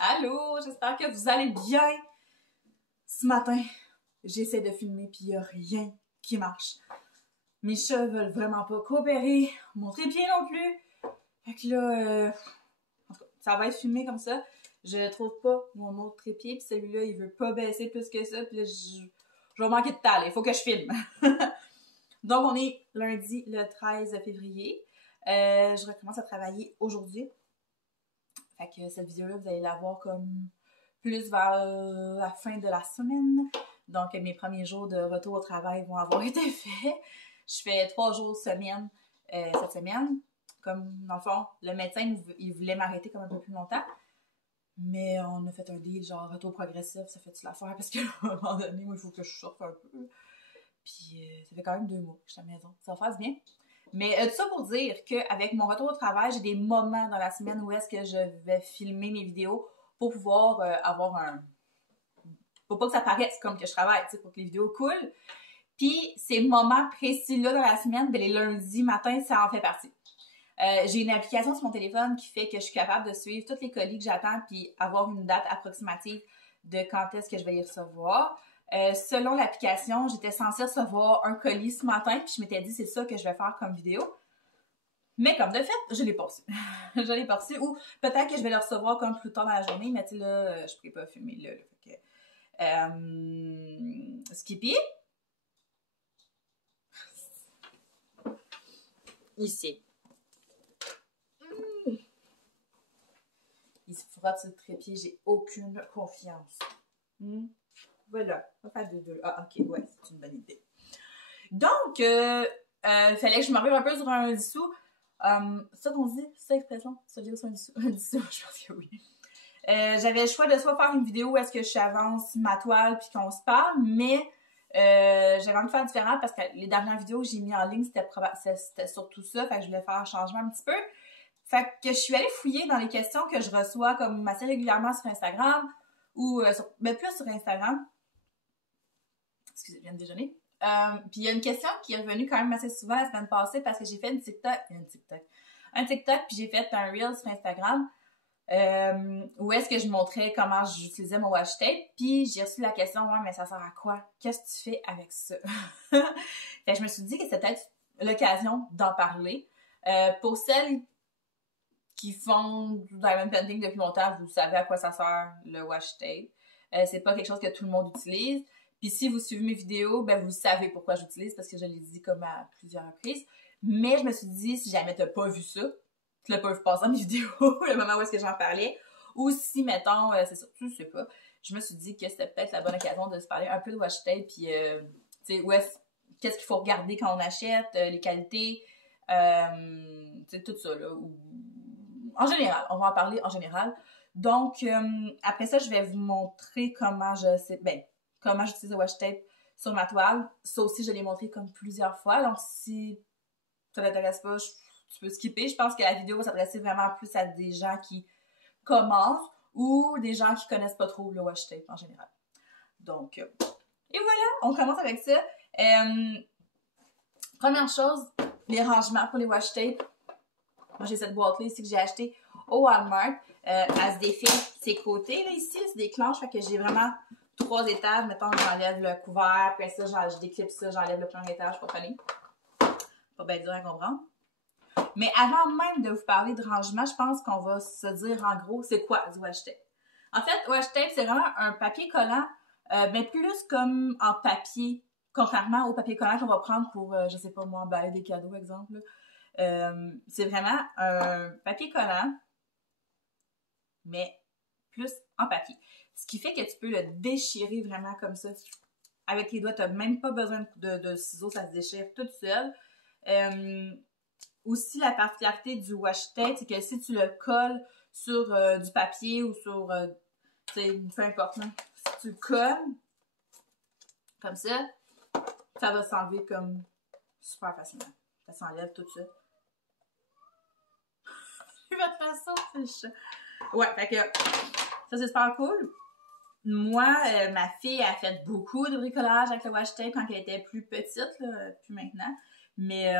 Allô, j'espère que vous allez bien. Ce matin, j'essaie de filmer puis il n'y a rien qui marche. Mes chats veulent vraiment pas coopérer, mon trépied non plus. Fait que là, en tout cas, ça va être filmé comme ça. Je trouve pas mon autre trépied puis celui-là, il veut pas baisser plus que ça. Puis là, je vais manquer de temps, il faut que je filme. Donc, on est lundi le 13 février. Je recommence à travailler aujourd'hui. Fait que cette vidéo-là, vous allez la voir comme plus vers la fin de la semaine. Donc, mes premiers jours de retour au travail vont avoir été faits. Je fais 3 jours semaine cette semaine. Comme, dans le fond, le médecin, il voulait m'arrêter comme un peu plus longtemps. Mais on a fait un deal, genre retour progressif, ça fait-tu l'affaire? Parce qu'à un moment donné, moi, il faut que je sorte un peu. Puis, ça fait quand même 2 mois que je suis à la maison. Ça va faire du bien. Mais tout ça pour dire qu'avec mon retour au travail, j'ai des moments dans la semaine où est-ce que je vais filmer mes vidéos pour pouvoir avoir un... Pour pas que ça paraisse comme que je travaille, tu sais, pour que les vidéos coulent. Puis ces moments précis-là dans la semaine, ben, les lundis matin, ça en fait partie. J'ai une application sur mon téléphone qui fait que je suis capable de suivre tous les colis que j'attends puis avoir une date approximative de quand est-ce que je vais les recevoir. Selon l'application, j'étais censée recevoir un colis ce matin, puis je m'étais dit c'est ça que je vais faire comme vidéo. Mais comme de fait, je l'ai pas reçu. Je l'ai pas reçu. Ou peut-être que je vais le recevoir comme plus tard dans la journée, mais tu sais là, je pourrais pas filmer là. Skippy. Ici. Il se frotte sur le trépied, j'ai aucune confiance. Voilà, on va faire deux. Ah, ok, ouais, c'est une bonne idée. Donc, il fallait que je m'arrive un peu sur un dissous. C'est ça qu'on dit, c'est l'expression? Ça veut dire un dissous? Un dissous, je pense que oui. J'avais le choix de soit faire une vidéo où est-ce que j'avance ma toile puis qu'on se parle, mais j'avais envie de faire différent parce que les dernières vidéos que j'ai mis en ligne, c'était surtout ça, fait que je voulais faire un changement un petit peu. Fait que je suis allée fouiller dans les questions que je reçois comme assez régulièrement sur Instagram ou plus sur Instagram. Excusez, je viens de déjeuner. Puis il y a une question qui est revenue quand même assez souvent la semaine passée parce que j'ai fait un TikTok, puis j'ai fait un Reel sur Instagram où est-ce que je montrais comment j'utilisais mon washi tape, puis j'ai reçu la question « Ouais, mais ça sert à quoi? Qu'est-ce que tu fais avec ça? » Fait que je me suis dit que c'était peut-être l'occasion d'en parler. Pour celles qui font du diamond painting depuis longtemps, vous savez à quoi ça sert le washi tape. C'est pas quelque chose que tout le monde utilise. Puis si vous suivez mes vidéos, ben vous savez pourquoi j'utilise, parce que je l'ai dit comme à plusieurs reprises. Mais je me suis dit, si jamais t'as pas vu ça, tu l'as pas vu passer dans mes vidéos, le moment où est-ce que j'en parlais, ou si, mettons, c'est ça, je sais pas, je me suis dit que c'était peut-être la bonne occasion de se parler un peu de washi tape, puis tu sais, qu'est-ce qu'il faut regarder quand on achète, les qualités, tu sais, tout ça, là, en général, on va en parler en général. Donc, après ça, je vais vous montrer comment j'utilise le washi tape sur ma toile. Ça aussi, je l'ai montré comme plusieurs fois. Donc, si ça t'intéresse pas, tu peux skipper. Je pense que la vidéo va s'adresser vraiment plus à des gens qui commencent ou des gens qui connaissent pas trop le washi tape en général. Donc, et voilà, on commence avec ça. Première chose, les rangements pour les washi tape. Moi, j'ai cette boîte-là ici que j'ai achetée au Walmart. Elle se défait ses côtés, là, ici, elle se déclenche. Fait que j'ai vraiment 3 étages. Mettons, j'enlève le couvert, puis ça, je déclipe ça, j'enlève le premier étage pour coller. Pas bien dur à comprendre. Mais avant même de vous parler de rangement, je pense qu'on va se dire en gros, c'est quoi du washi tape? En fait, washi tape, c'est vraiment un papier collant, mais plus comme en papier, contrairement au papier collant qu'on va prendre pour, je sais pas moi, emballer des cadeaux, exemple. C'est vraiment un papier collant, mais plus en papier. Ce qui fait que tu peux le déchirer vraiment comme ça. Avec les doigts, tu n'as même pas besoin de ciseaux, ça se déchire tout seul. Aussi, la particularité du washi tape, c'est que si tu le colles sur du papier ou sur, peu importe, hein, si tu le colles comme ça va s'enlever comme super facilement. Ça s'enlève tout de suite. Votre façon, c'est le chat. Ouais, fait que ça, c'est super cool. Moi, ma fille a fait beaucoup de bricolage avec le washi tape quand elle était plus petite, là, plus maintenant. Mais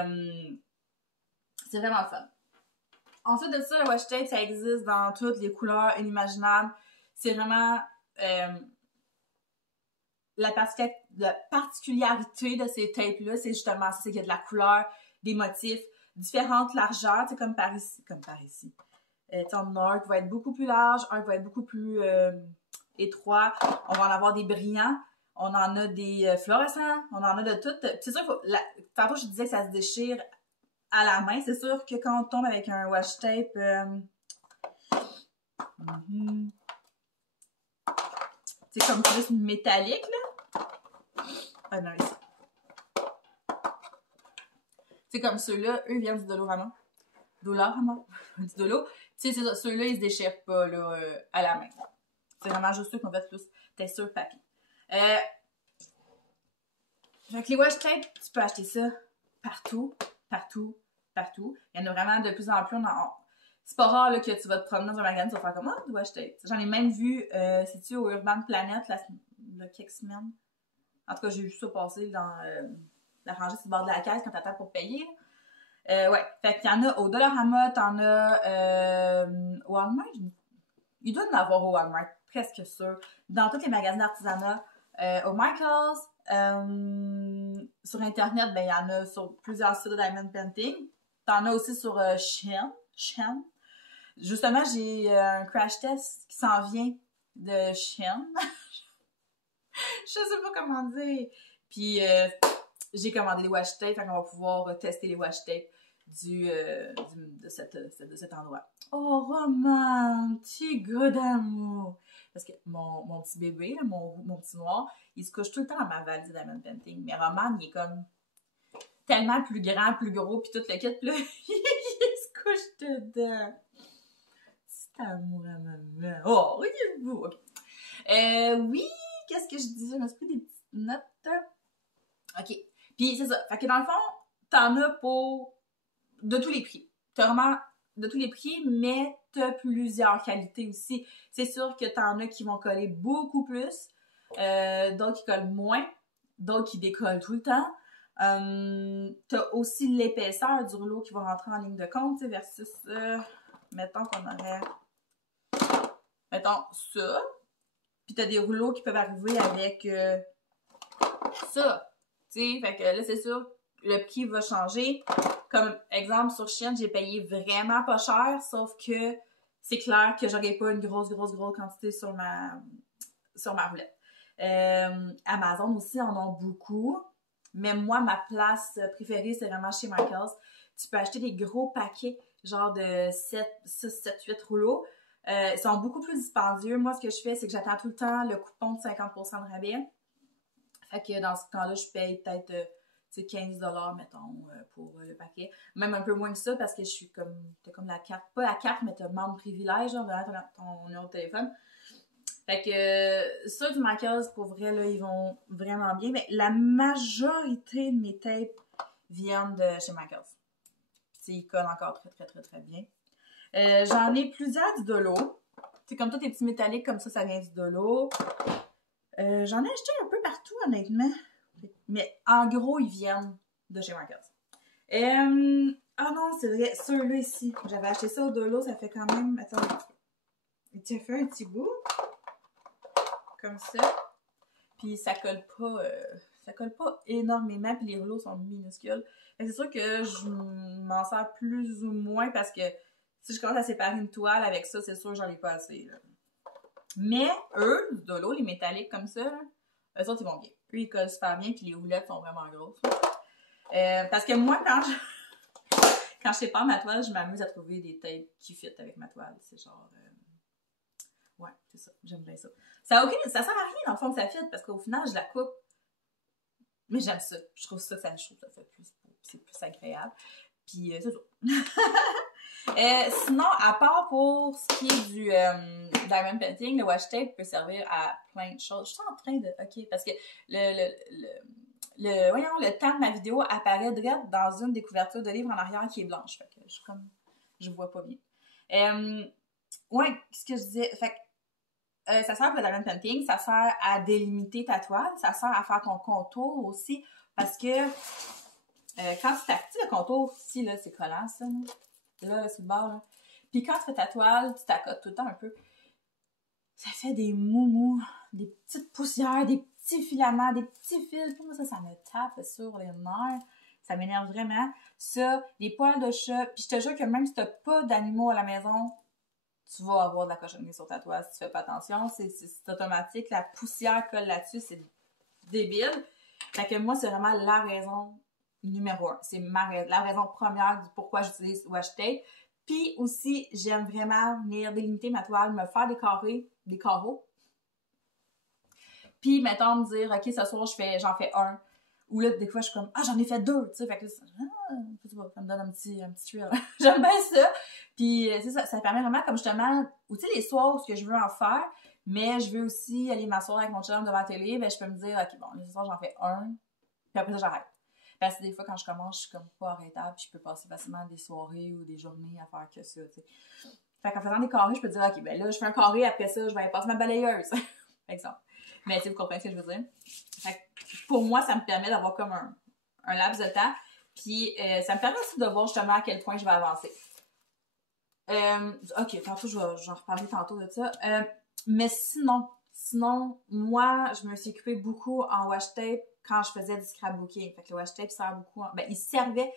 c'est vraiment fun. Ensuite de ça, le washi tape, ça existe dans toutes les couleurs inimaginables. c'est vraiment la particularité de ces tapes-là, c'est justement ça, c'est qu'il y a de la couleur, des motifs, différentes largeurs, tu sais, comme par ici. Un qui va être beaucoup plus large, un qui va être beaucoup plus étroit. On va en avoir des brillants, on en a des fluorescents, on en a de tout. C'est sûr, tantôt je disais que ça se déchire à la main. C'est sûr que quand on tombe avec un washi tape, c'est comme plus métallique, là. Ah non, ici. C'est comme ceux-là, eux viennent du Dollarama. Dollarama? Du Dolo. Tu sais, c'est ça, ceux-là, ils se déchirent pas, là, à la main. C'est vraiment juste ceux qu'on fait plus texture papier. Fait que les washi tape, tu peux acheter ça partout, partout, partout. Il y en a vraiment de plus en plus. C'est pas rare là, que tu vas te promener dans un magasin, tu vas faire comme du washi tape. J'en ai même vu, c'est-tu au Urban Planet, il y a quelques semaines. En tout cas, j'ai vu ça passer dans la rangée sur le bord de la caisse quand t'attends pour payer. Ouais, fait qu'il y en a au Dollarama, t'en as Walmart. Il doit y en avoir au Walmart, presque sûr. Dans tous les magasins d'artisanat, au Michaels, sur Internet, ben il y en a sur plusieurs sites de Diamond Painting. T'en as aussi sur Shein. Justement, j'ai un crash test qui s'en vient de Shein. Je sais pas comment dire. Puis j'ai commandé des washi tape, fait qu'on va pouvoir tester les washi tape de cet endroit. Oh, Roman, petit gars d'amour! Parce que mon petit bébé, là, mon petit noir, il se couche tout le temps dans ma valise Diamond Painting. Mais Roman, il est comme tellement plus grand, plus gros, puis tout le kit, puis là, il se couche dedans. C'est amour à maman. Oh, regardez-vous! OK. Oui, qu'est-ce que je disais? Je me suis pris des petites notes. OK. Puis c'est ça. Fait que dans le fond, t'en as pour de tous les prix. T'as vraiment de tous les prix, mais t'as plusieurs qualités aussi. C'est sûr que t'en as qui vont coller beaucoup plus, d'autres qui collent moins, d'autres qui décollent tout le temps. T'as aussi l'épaisseur du rouleau qui va rentrer en ligne de compte, versus, mettons qu'on aurait, mettons ça, puis t'as des rouleaux qui peuvent arriver avec ça, tu sais, fait que là, c'est sûr, le prix va changer. Comme exemple, sur Shein, j'ai payé vraiment pas cher, sauf que c'est clair que j'aurais pas une grosse quantité sur ma roulette. Amazon aussi en ont beaucoup, mais moi, ma place préférée, c'est vraiment chez Michaels. Tu peux acheter des gros paquets, genre de 7, 8 rouleaux. Ils sont beaucoup plus dispendieux. Moi, ce que je fais, c'est que j'attends tout le temps le coupon de 50% de rabais. Fait que dans ce temps-là, je paye peut-être 15 $, mettons, pour le paquet. Même un peu moins que ça, parce que je suis comme, t'as comme la carte, pas la carte, mais t'as membre privilège, genre, ton numéro de téléphone. Fait que ça, du Michaels, pour vrai, là, ils vont vraiment bien. Mais la majorité de mes tapes viennent de chez Michaels. Puis ils collent encore très bien. J'en ai plusieurs du Dolo. C'est comme tous tes petits métalliques, comme ça vient du Dolo. J'en ai acheté un peu partout, honnêtement. Mais en gros, ils viennent de chez Michaels. Ah non, c'est vrai, ceux-là ici. J'avais acheté ça au Dolo, ça fait quand même... Attends, il t'a fait un petit bout. Comme ça. Puis ça colle pas énormément, puis les rouleaux sont minuscules. C'est sûr que je m'en sers plus ou moins parce que si je commence à séparer une toile avec ça, c'est sûr que j'en ai pas assez. Là. Mais eux, du Dolo, les métalliques comme ça, là, eux autres, ils vont bien. Eux, ils collent super bien, puis les roulettes sont vraiment grosses. Parce que moi, quand je sépare ma toile, je m'amuse à trouver des tapes qui fit avec ma toile. C'est genre... Ouais, c'est ça. J'aime bien ça. Ça sert à rien, dans le fond, que ça fit, parce qu'au final, je la coupe. Mais j'aime ça. Je trouve ça fait plus... C'est plus agréable. Puis, c'est ça. Sinon, à part pour ce qui est du diamond painting, le washi tape peut servir à plein de choses. Je suis en train de... OK, parce que le temps de ma vidéo apparaît direct dans une des couvertures de livre en arrière qui est blanche. Fait que je vois pas bien. Ouais, ce que je disais. Fait que ça sert pour le diamond painting, ça sert à délimiter ta toile, ça sert à faire ton contour aussi, parce que quand tu t'actives le contour, si là, c'est collant, ça, là, c'est le bord, là. Puis quand tu fais ta toile, tu t'accotes tout le temps un peu. ça fait des moumous, des petites poussières, des petits filaments, des petits fils. Pour moi, ça me tape sur les nerfs. Ça m'énerve vraiment. Ça, des poils de chat. Puis je te jure que même si t'as pas d'animaux à la maison, tu vas avoir de la cochonnerie sur ta toile si tu fais pas attention. C'est automatique. La poussière colle là-dessus. C'est débile. Fait que moi, c'est vraiment la raison numéro 1. C'est la raison première du pourquoi j'utilise washi tape. Puis aussi, j'aime vraiment venir délimiter ma toile, me faire des carreaux. Puis, mettons, me dire, OK, ce soir, j'en fais un. Ou là, des fois, je suis comme, j'en ai fait deux, tu sais. Fait que là, ça me donne un petit thrill. J'aime bien ça. Puis, ça permet vraiment, comme justement, ou tu sais, les soirs où je veux en faire, mais je veux aussi aller m'asseoir avec mon chum devant la télé, ben, je peux me dire, OK, bon, ce soir, j'en fais un. Puis après ça, j'arrête. Parce que des fois, quand je commence, je suis comme pas arrêtable, puis je peux passer facilement des soirées ou des journées à faire que ça, tu sais. Fait qu'en faisant des carrés, je peux dire, OK, ben là, je fais un carré, après ça, je vais aller passer ma balayeuse. Par exemple. Mais tu sais, vous comprenez ce que je veux dire? Fait que pour moi, ça me permet d'avoir comme un laps de temps. Puis ça me permet aussi de voir justement à quel point je vais avancer. OK, tantôt, j'en reparlerai tantôt de ça. Mais sinon, moi, je me suis occupée beaucoup en washi tape quand je faisais du scrapbooking. Fait que le washi tape sert beaucoup ben, il servait...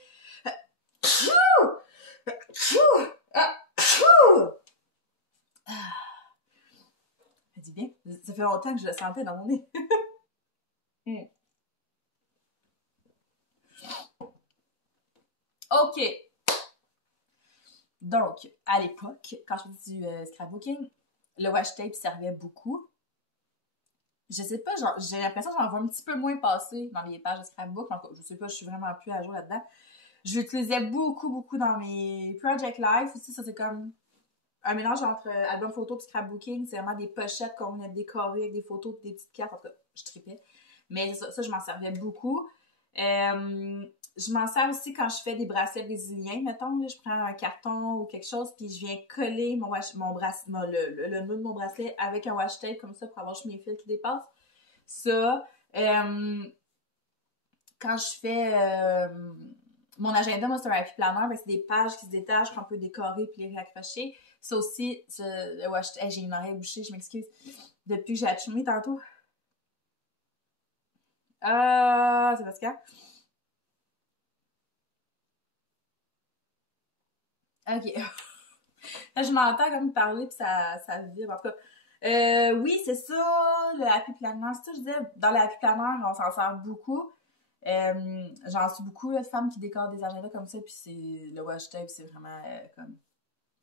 Ça dit bien. Ça fait longtemps que je le sentais dans mon nez. OK. Donc, à l'époque, quand je faisais du scrapbooking, le washi tape servait beaucoup. Je sais pas, genre, j'ai l'impression que j'en vois un petit peu moins passer dans les pages de scrapbook. Encore, je sais pas, je suis vraiment plus à jour là-dedans. Je l'utilisais beaucoup dans mes Project Life. Aussi, ça, c'est comme un mélange entre album photo et scrapbooking. C'est vraiment des pochettes qu'on venait décorer avec des photos et des petites cartes. En tout cas, je tripais. Mais ça je m'en servais beaucoup. Je m'en sers aussi quand je fais des bracelets brésiliens, mettons. Là, je prends un carton ou quelque chose, puis je viens coller le nœud de mon bracelet avec un washi tape comme ça pour avoir juste mes fils qui dépassent. Ça. Quand je fais mon agenda, moi, c'est un happy planner, ben, c'est des pages qui se détachent, qu'on peut décorer puis les raccrocher. Ça aussi, le washi tape, j'ai une oreille bouchée, je m'excuse. Depuis que j'ai achumé tantôt. C'est parce que... OK. Là, je m'entends comme parler puis ça vibre. En tout cas, oui, c'est ça, le Happy Planner. C'est ça, je disais, dans le Happy Planner, on s'en sert beaucoup. J'en suis beaucoup de femmes qui décorent des agendas comme ça, puis c'est le washi tape, c'est vraiment comme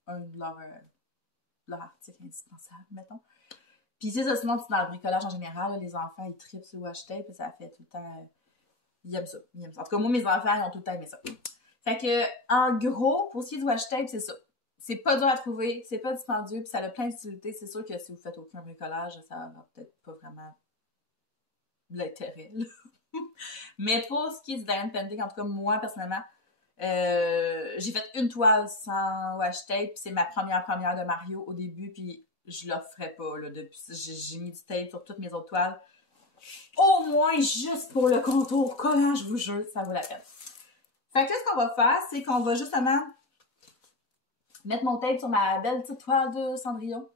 un de leurs articles indispensables, mettons. Puis c'est ça, sinon, dans le bricolage en général, là, les enfants, ils tripent sur le washi tape, et ça fait tout le temps... Ils aiment ça. En tout cas, moi, mes enfants, ils ont tout le temps aimé ça. Fait que, en gros, pour ce qui est du washi tape, c'est ça. C'est pas dur à trouver, c'est pas dispendieux, puis ça a plein d'utilité. C'est sûr que si vous faites aucun bricolage, ça va peut-être pas vraiment de l'intérêt. Mais pour ce qui est du diamond painting, en tout cas, moi, personnellement, j'ai fait une toile sans washi tape, c'est ma première de Mario au début, puis je le ferai pas, là, depuis. J'ai mis du tape sur toutes mes autres toiles. Au moins, juste pour le contour collant, je vous jure, ça vaut la peine. Fait que là, ce qu'on va faire, c'est qu'on va justement mettre mon tape sur ma belle petite toile de Cendrillon.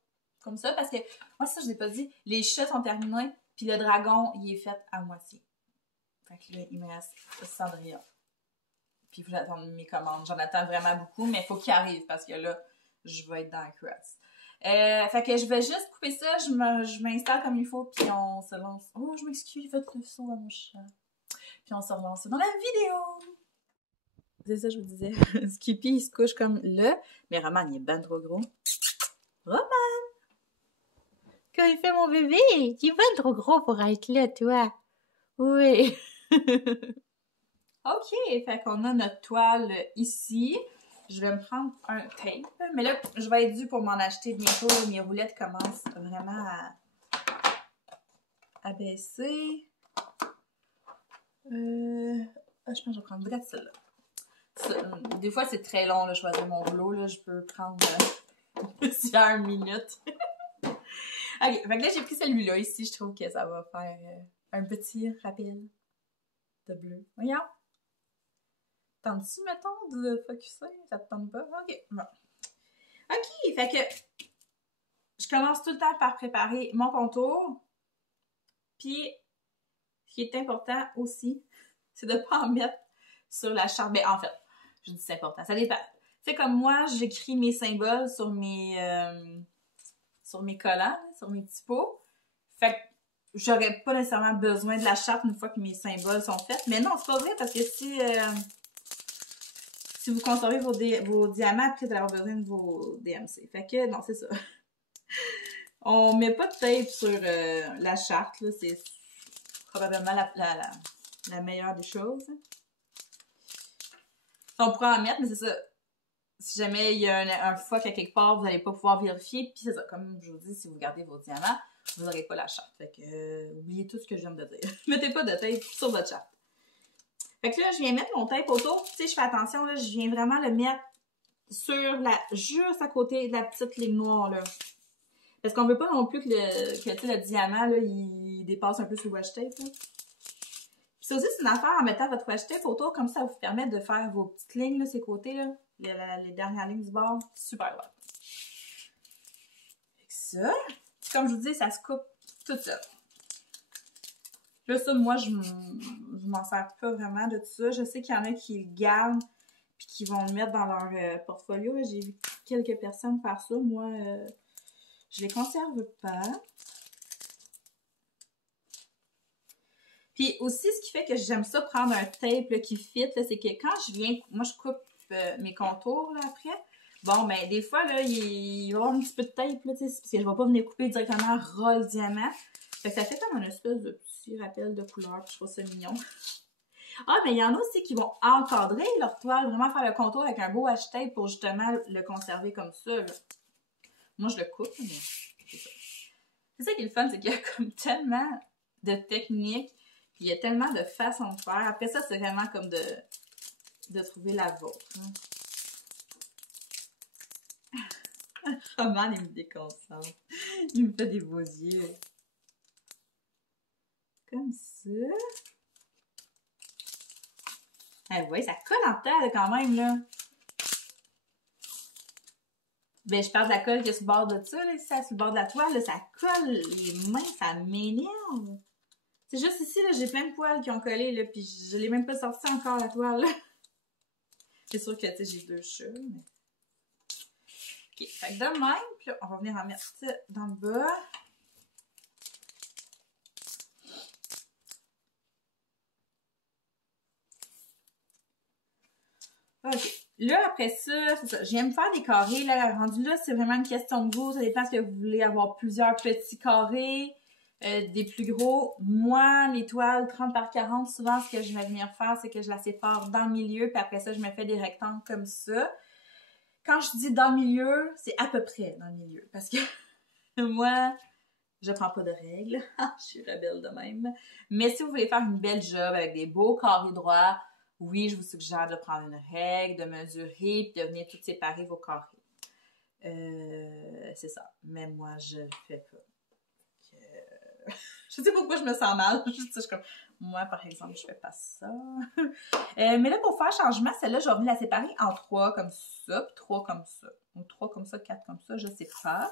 Comme ça, parce que, moi, ça, je l'ai pas dit, les chats sont terminés, puis le dragon, il est fait à moitié. Fait que là, il me reste Cendrillon. Puis il faut que j'attende mes commandes. J'en attends vraiment beaucoup, mais il faut qu'il arrive, parce que là, je vais être dans le crash. Fait que je vais juste couper ça, je m'installe comme il faut, puis on se lance. Oh, je m'excuse, faites le son à mon chat. Puis on se relance dans la vidéo! C'est ça, je vous disais. Skippy, il se couche comme là, mais Roman, il est ben trop gros. Roman! Quand il fait mon bébé, tu es ben trop gros pour être là, toi. Oui. OK, fait qu'on a notre toile ici. Je vais me prendre un tape. Mais là, je vais être due pour m'en acheter bientôt. Là, mes roulettes commencent vraiment à baisser. Je pense que je vais prendre direct celle-là. Des fois, c'est très long, là, choisir mon rouleau. Là, je peux prendre plusieurs minutes. OK, fait que là, j'ai pris celui-là ici. Je trouve que ça va faire un petit rappel de bleu. Voyons. Tente-tu, mettons, de focuser? Ça te tente pas? OK, bon. OK, fait que je commence tout le temps par préparer mon contour. Puis, ce qui est important aussi, c'est de ne pas en mettre sur la charte. Ben, en fait, je dis c'est important, ça dépend. Tu sais, comme moi, j'écris mes symboles sur mes collants, sur mes petits pots. Fait que j'aurais pas nécessairement besoin de la charte une fois que mes symboles sont faits. Mais non, c'est pas vrai, parce que si vous conservez vos diamants, après vous allez avoir besoin de vos DMC. Fait que, non, c'est ça. On met pas de tape sur la charte, là. C'est probablement la meilleure des choses. On pourrait en mettre, mais c'est ça. Si jamais il y a un fuck à quelque part, vous n'allez pas pouvoir vérifier. Puis c'est ça, comme je vous dis, si vous gardez vos diamants, vous n'aurez pas la charte. Fait que, oubliez tout ce que je viens de dire. Mettez pas de tape sur votre charte. Fait que là, je viens mettre mon tape autour. Tu sais, je fais attention, là, je viens vraiment le mettre juste à côté de la petite ligne noire, là. Parce qu'on veut pas non plus que le diamant, là, il dépasse un peu sur le washi tape, là. Puis c'est aussi une affaire en mettant votre washi tape autour, comme ça vous permet de faire vos petites lignes, là, ces côtés, là. Les dernières lignes du bord. Super bon. Fait que ça, comme je vous dis, ça se coupe tout seul. Là, ça, moi, je m'en sers pas vraiment de tout ça. Je sais qu'il y en a qui le gardent puis qui vont le mettre dans leur portfolio. J'ai vu quelques personnes faire ça. Moi, je les conserve pas. Puis aussi, ce qui fait que j'aime ça prendre un tape là, qui fit, c'est que quand je viens, moi je coupe mes contours là, après, bon ben des fois là, il va y avoir un petit peu de tape là, parce que je vais pas venir couper directement roll diamant. Fait que ça fait comme un espèce de petit rappel de couleur, puis je trouve ça mignon. Ah, mais il y en a aussi qui vont encadrer leur toile, vraiment faire le contour avec un beau washi tape pour justement le conserver comme ça. Là. Moi je le coupe, mais c'est ça. C'est ça qui est le fun, c'est qu'il y a comme tellement de techniques. Il y a tellement de façons de faire. Après ça, c'est vraiment comme de trouver la vôtre. Hein. Roman, il me déconcentre. Il me fait des beaux yeux. Comme ça. Ah ouais, ça colle en tête quand même, là. Ben, je parle de la colle qui est sur le bord de ça, là, sur le bord de la toile, là, ça colle les mains, ça m'énerve. C'est juste ici, là, j'ai plein de poils qui ont collé, là, puis je l'ai même pas sorti encore, la toile, là. C'est sûr que, tu sais, j'ai 2 chats, mais... OK, fait que de même, puis là, on va venir en mettre ça dans le bas. OK. Là, après ça, c'est ça. J'aime faire des carrés, là. Rendu là, c'est vraiment une question de goût. Ça dépend si vous voulez avoir plusieurs petits carrés. Des plus gros. Moi, les toiles 30 par 40, souvent, ce que je vais venir faire, c'est que je la sépare dans le milieu, puis après ça, je me fais des rectangles comme ça. Quand je dis dans le milieu, c'est à peu près dans le milieu, parce que moi, je prends pas de règles. Je suis rebelle de même. Mais si vous voulez faire une belle job avec des beaux carrés droits, oui, je vous suggère de prendre une règle, de mesurer, puis de venir tout séparer vos carrés. C'est ça. Mais moi, je le fais pas. Je sais pas pourquoi je me sens mal. Je suis comme, moi, par exemple, je fais pas ça. Mais là, pour faire changement, celle-là, je vais venir la séparer en 3 comme ça, puis 3 comme ça. Ou 3 comme ça, 4 comme ça, je sais pas.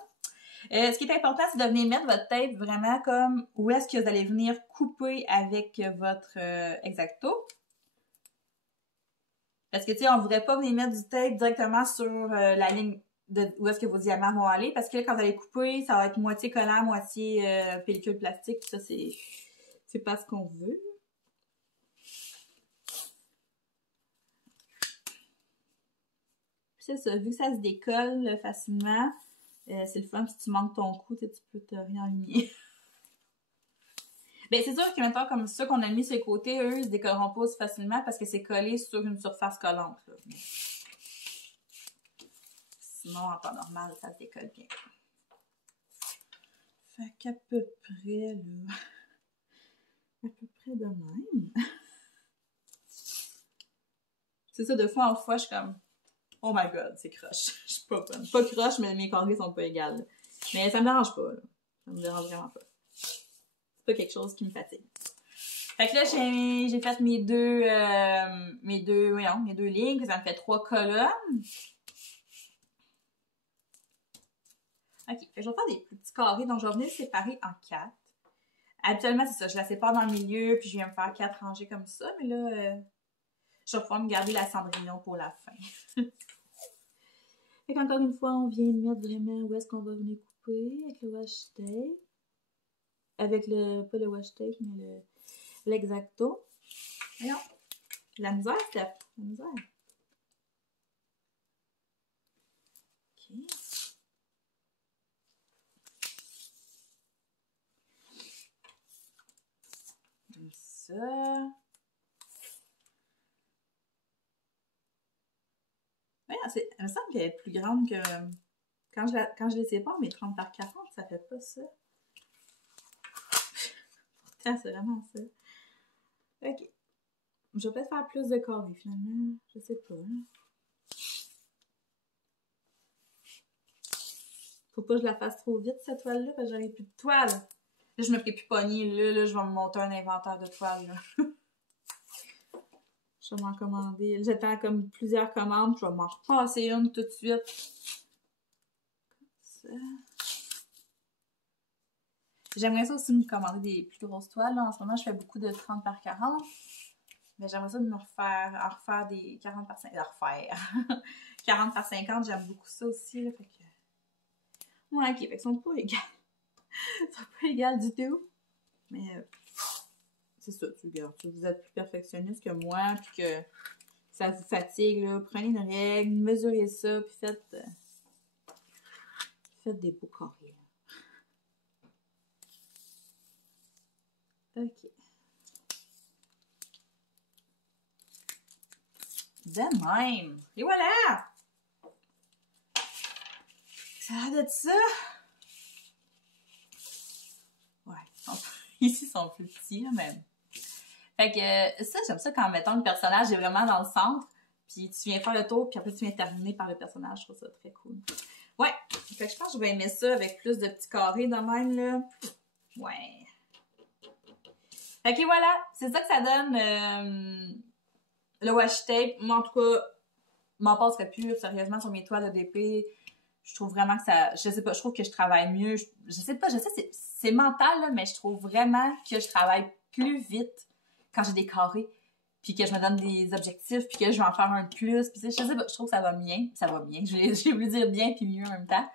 Ce qui est important, c'est de venir mettre votre tape vraiment comme où est-ce que vous allez venir couper avec votre X-Acto. Parce que, tu sais, on ne voudrait pas venir mettre du tape directement sur la ligne où est-ce que vos diamants vont aller. Parce que là, quand vous allez couper, ça va être moitié collant, moitié pellicule plastique. Ça, c'est pas ce qu'on veut. Puis c'est ça, vu que ça se décolle facilement, c'est le fun. Si tu manques ton coup, tu peux te réaligner. Ben, c'est sûr que maintenant, comme ça qu'on a mis sur les côtés, eux, ils se décolleront pas aussi facilement parce que c'est collé sur une surface collante. Là. Sinon, en temps normal, ça se décolle bien. Fait qu'à peu près, là... À peu près de même. C'est ça, de fois en fois, je suis comme... Oh my god, c'est croche. Je suis pas bonne. Pas croche, mais mes carrés sont pas égales. Mais ça me dérange pas, là. Ça me dérange vraiment pas. C'est pas quelque chose qui me fatigue. Fait que là, j'ai fait mes deux lignes, ça me fait 3 colonnes. OK, fait que je vais faire des plus petits carrés, donc je vais venir les séparer en 4. Habituellement, c'est ça, je la sépare dans le milieu, puis je viens me faire 4 rangées comme ça, mais là, je vais pouvoir me garder la cendrillon pour la fin. Fait qu'encore une fois, on vient de mettre vraiment où est-ce qu'on va venir couper avec le washi tape. Avec le, pas le washi tape, mais l'exacto. Voyons, la misère, Steph, la misère. OK. Comme ça. Ouais, elle me semble qu'elle est plus grande que... Quand je les sépare, mes 30 par 40, ça fait pas ça. Pourtant, c'est vraiment ça. OK. Je vais peut-être faire plus de carrés, finalement. Je sais pas. Faut pas que je la fasse trop vite, cette toile-là, parce que j'aurai plus de toile. Là, je me ferai plus pogner. Là, je vais me monter un inventaire de toiles, là. Je vais m'en commander. J'attends comme plusieurs commandes. Je vais m'en repasser une tout de suite. Comme ça. J'aimerais ça aussi me commander des plus grosses toiles. Là. En ce moment, je fais beaucoup de 30 par 40. Mais j'aimerais ça de me refaire des 40 par 50. 40 par 50, j'aime beaucoup ça aussi. Là, fait que... Ouais, ok, fait qu'ils sont pas égales. Ils sont pas égales du tout. Mais c'est ça, tu regardes. Vous êtes plus perfectionniste que moi, puis que ça vous fatigue, là. Prenez une règle, mesurez ça, puis faites des beaux carrés. Ok. De même. Et voilà! Ça a l'air de ça. Ouais. Ici, ils sont plus petits, là, même. Fait que ça, j'aime ça quand, mettons, le personnage est vraiment dans le centre, puis tu viens faire le tour, puis après tu viens terminer par le personnage. Je trouve ça très cool. Ouais. Fait que je pense que je vais aimer ça avec plus de petits carrés de même, là. Ouais. Fait que voilà, c'est ça que ça donne le washi tape. Moi, en tout cas, m'en passerait plus, sérieusement, sur mes toiles de DP. Je trouve vraiment que ça... Je sais pas, je trouve que je travaille mieux. Je sais pas, c'est mental, là, mais je trouve vraiment que je travaille plus vite quand j'ai des carrés, puis que je me donne des objectifs, puis que je vais en faire un de plus. Puis je sais pas, je trouve que ça va bien. Ça va bien. J'ai voulu dire bien puis mieux en même temps.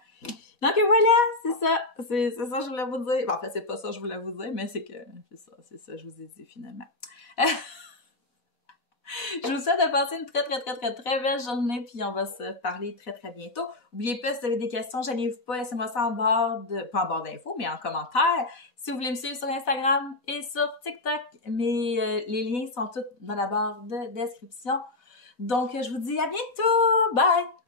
Donc voilà, c'est ça. C'est ça que je voulais vous dire. Bon, en fait, c'est pas ça que je voulais vous dire, mais c'est ça que je vous ai dit finalement. Je vous souhaite de passer une très belle journée, puis on va se parler très bientôt. N'oubliez pas, si vous avez des questions, gênez-vous pas, laissez-moi ça pas en barre d'infos, mais en commentaire. Si vous voulez me suivre sur Instagram et sur TikTok, les liens sont tous dans la barre de description. Donc, je vous dis à bientôt! Bye!